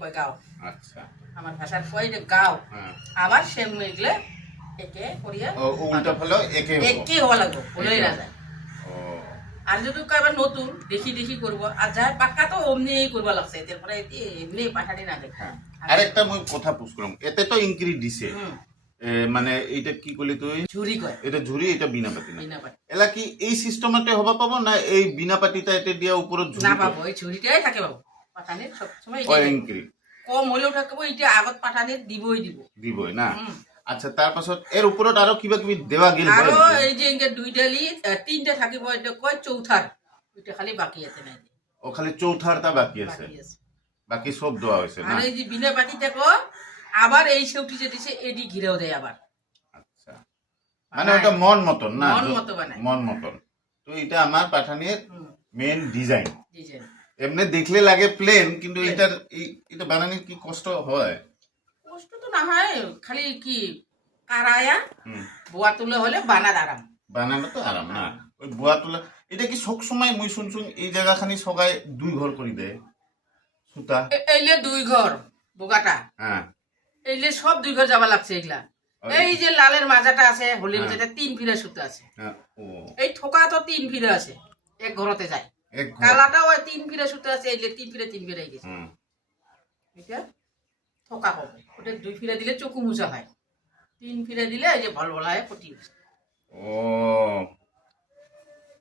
কয় গাও আচ্ছা আমার ভাষার কয় যে গাও হ্যাঁ আবার সেম এগুলো একে করিয়া ও উল্টা ফলো একে হবো। একে হওয়া লাগবো বলেই না যায় ও আর যদি কয়বার নতুন দেখি দেখি করবো আর যাই পাক্কা তো অমনি করবা লাগছে তারপরে এমনি পাঠানি না দেখে হ্যাঁ আরেকটা মই কথা পুছ করম এতে তো ইনক্রি দিছে মানে এইটা কি করলি তুই ঝুরি কয় এটা ঝুরি এটা বিনা পাতি না বিনা পাটি এলা কি এই সিস্টেমতে হবা পাবো না এই বিনা পাতিটা এতে দিয়া উপরে ঝুরি না পাবো এই ঝুরিটাই থাকে বাবু পাঠানির সবসময় ও এটাই থাকে। ইনক্রি কম হলেও থাকবো এটা আগত পাঠানির দিবই দিব দিবই না হুম। আচ্ছা তার পাছত এর উপৰত আৰু কিবা কিবি দেৱা গিল আরো এই যে ইনকে দুইটালি তিনটা থাকিব এটা কয় চৌথার ওইটা খালি বাকি আছে নাই ও খালি চৌথাৰটা বাকি আছে বাকি আছে বাকি সব দেওয়া হয়েছে না আর এই যে বিনা পাতি দেখো আবার এই সেউটি যে দিছে এডি ঘিরেও দেয় আবার আচ্ছা মানে ওটা মন মতন না মন মতো বানায় মন মতন তো এটা আমার পাঠানির হুম মেন ডিজাইন ডিজাইন এমনি দেখলে লাগে প্লেন কিন্তু এটার এটা বানানোর কি কষ্ট হয় কষ্ট তো না হয় খালি কি কারায়া হুম বোয়া তুলে হলে বানা আরাম বানানো তো আরাম না ওই বুয়া তোলা এটা কি সব সময় মুই শুনছুন এই জায়গাখানি সবাই দুই ঘর করে দেয় সুতা এইলে দুই ঘর বোগাটা হ্যাঁ এইলে সব দুই ঘর যাবা লাগছে এগুলা ওই- এই যে লালের মাজাটা আছে হলির হ্যাঁ। মাজাটা 3 ফিরে সুতা আছে হ্যাঁ ও এই ঠোকা তো 3 ফিরে আছে এক ঘরতে যায় এক ঘর কালাটাও 3 ফিরে সুতা আছে এইলে 3 ফিরে গেছে হুম এটা ঠোকা হবে ওটা 2 ফিরে দিলে চকু মুছা হয় 3 ফিরে দিলে এই যে ভলভলায় পটি উঠছে। ও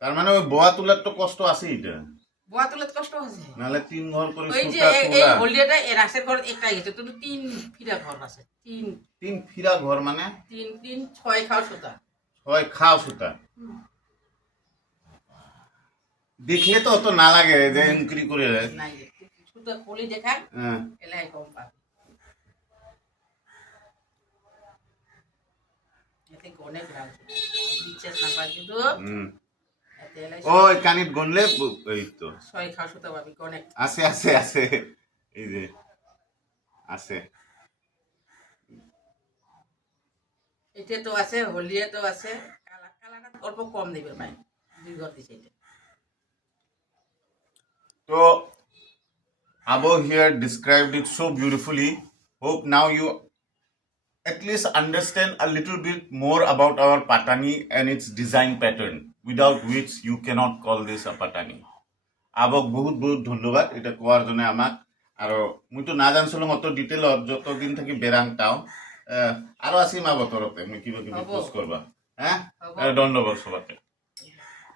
তার মানে ওই বোয়া তোলার তো কষ্ট আছে এটা বোয়া তুলে তো কষ্ট আছে নাহলে তিন ঘর করে ওই যে সুতা এই তোলা হলদিয়াটা এর রাসের ঘর একটাই গেছে কিন্তু 3 ফিরা ঘর আছে 3 তিন ফিরা ঘর মানে 3 6 খাও সুতা ছয় খাও সুতা দেখলে তো অত না লাগে যে এনক্রি করে নাই সুতা খুলে দেখা হ্যাঁ এলাই কম পাবে এতে অনেক রাজ বিশ্বাস না পাই কিন্তু হুম এতে এলাই ওই কানিত গনলে এই তো 6 খাও সুতা পাবি অনেক আছে আছে আছে এই যে আছে এতে তো আছে হলদিয়া তো আছে কালাটা অল্প কম দিবে ভাই দুই ঘর দিছে এটা So, Abo here described it so beautifully. Hope now you at least understand a little bit more about our Patani and its design pattern, without which you cannot call this a Patani. Abok বহুত বহুত ধন্যবাদ এটা কোয়ার জন্য আমাক আর মুই তো না জানছিলাম অত ডিটেলত যতদিন থাকি বেরাং তাও আরো আসিম আবো তরফে মুই কিবা কিবি পোস্ট করবা হ্যাঁ হব। ধন্যবাদ সবাইকে